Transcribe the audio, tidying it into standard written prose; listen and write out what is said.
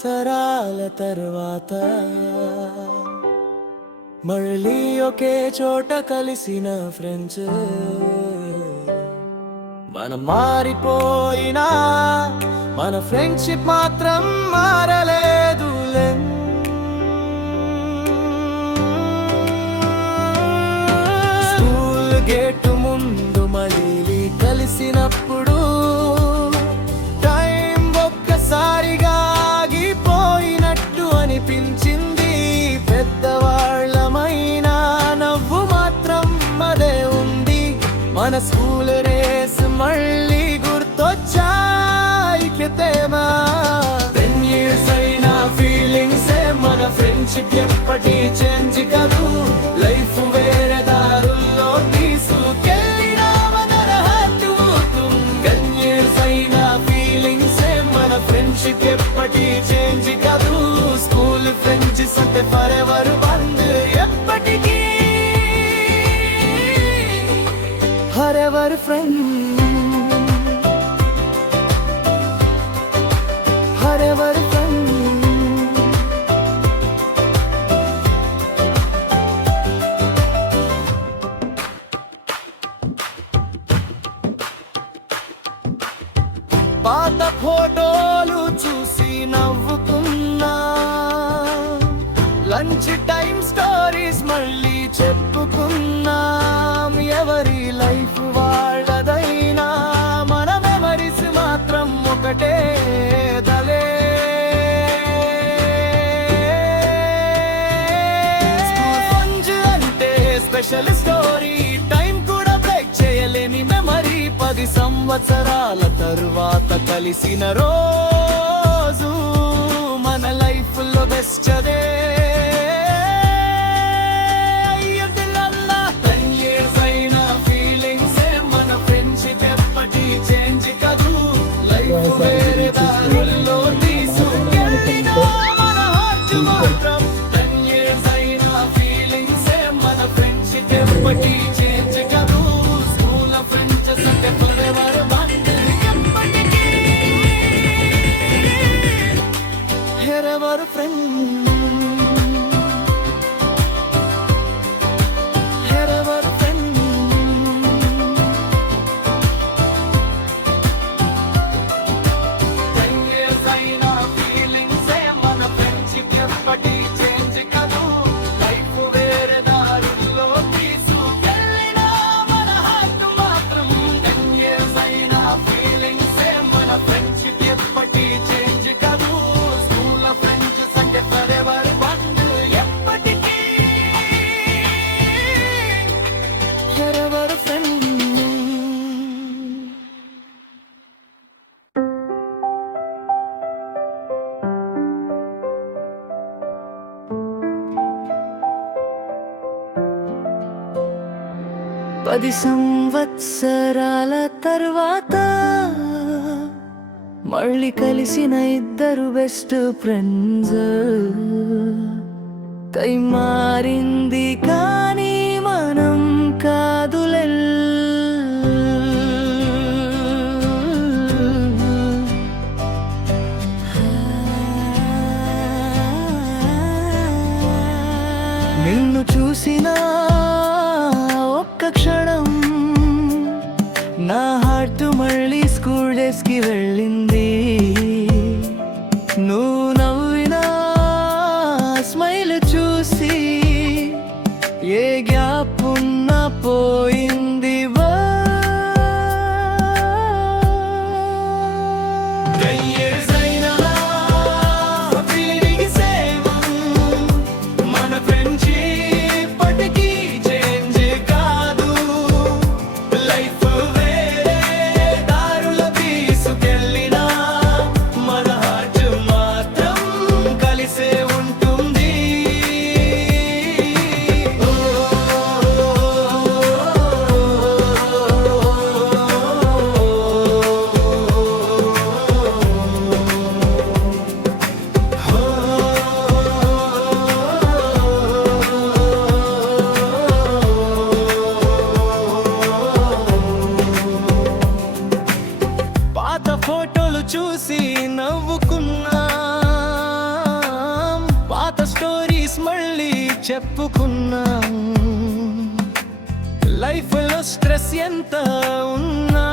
సంవత్సరాల తర్వాత మళ్ళీ ఒకే చోట కలిసిన ఫ్రెండ్స్. మనం మారిపోయినా మన ఫ్రెండ్షిప్ మాత్రం మారలేదు. స్కూల్ గేటు ముందు మళ్ళీ కలిసినప్పుడు టైం ఒక్కసారిగా ఆగిపోయినట్టు అనిపించింది. పెద్దవాళ్ళమైనా నవ్వు మాత్రం అదే ఉంది. మన స్కూల్ రేస్ మళ్ళీ గుర్తొచ్చాయి. క్రితమా 10 years అయినా ఫీలింగ్స్ మన ఫ్రెండ్షిప్ ఎప్పటి చేంజ్ కాదు. లైఫ్ వేరే దారుల్లో తీసుకెళ్ళినా మన హార్ట్ ఊగుతుంది. 10 years అయినా ఫీలింగ్స్ మన ఫ్రెండ్షిప్ ఎప్పటి చేంజ్ కాదు. స్కూల్ ఫ్రెండ్స్ అంటే ఫరెవర్ బంద్ ఎప్పటికీ. Forever friend, forever friend. పాత ఫోటోలు చూసి నవ్వుకున్నా. లంచ్ టైం స్టోరీస్ మళ్ళీ చెప్పుకున్నాం. ఎవరి లైఫ్ వాళ్ళదైనా మన మెమరీస్ మాత్రం ఒకటే దలే. అంటే స్పెషల్ స్టోరీ, టైం కూడా బ్రేక్ చేయలేని మెమరీ. 10 సంవత్సరాల తరువాత కలిసిన రోజు మన లైఫ్ లో బెస్ట్ అదే. వేరే దారుల్లో తీసుకెళ్ళినా మన హార్ట్ మాత్రం 10 years అయినా ఫీలింగ్స్ మన ఫ్రెండ్షిప్ ఎప్పటి చేంజ్ కాదు. స్కూల్ ఫ్రెండ్స్ అంటే ఫరెవర్ బంద్ ఎప్పటికీ. ఫరెవర్ ఫ్రెండ్, పది సంవత్సరాల తర్వాత మళ్ళీ కలిసిన ఇద్దరు బెస్ట్ ఫ్రెండ్స్. కై మారింది కానీ మనం కాదులే. నిన్ను చూసినా క్షణం నా హార్ట్ మళ్ళీ స్కూల్ డేస్ కి వెళ్ళింది. నువ్వు నవ్విన స్మైల్ చూసి ఏ గ్యాప్ ఉన్నా పోయింది. 10 years అయినా ఫీలింగ్ సేమ్ మన ఫ్రెండ్షిప్ ఎప్పటికీ. ఫోటోలు చూసి నవ్వుకున్నా. చెప్పుకున్నాం. లైఫ్లో స్ట్రెస్ ఎంత ఉన్నా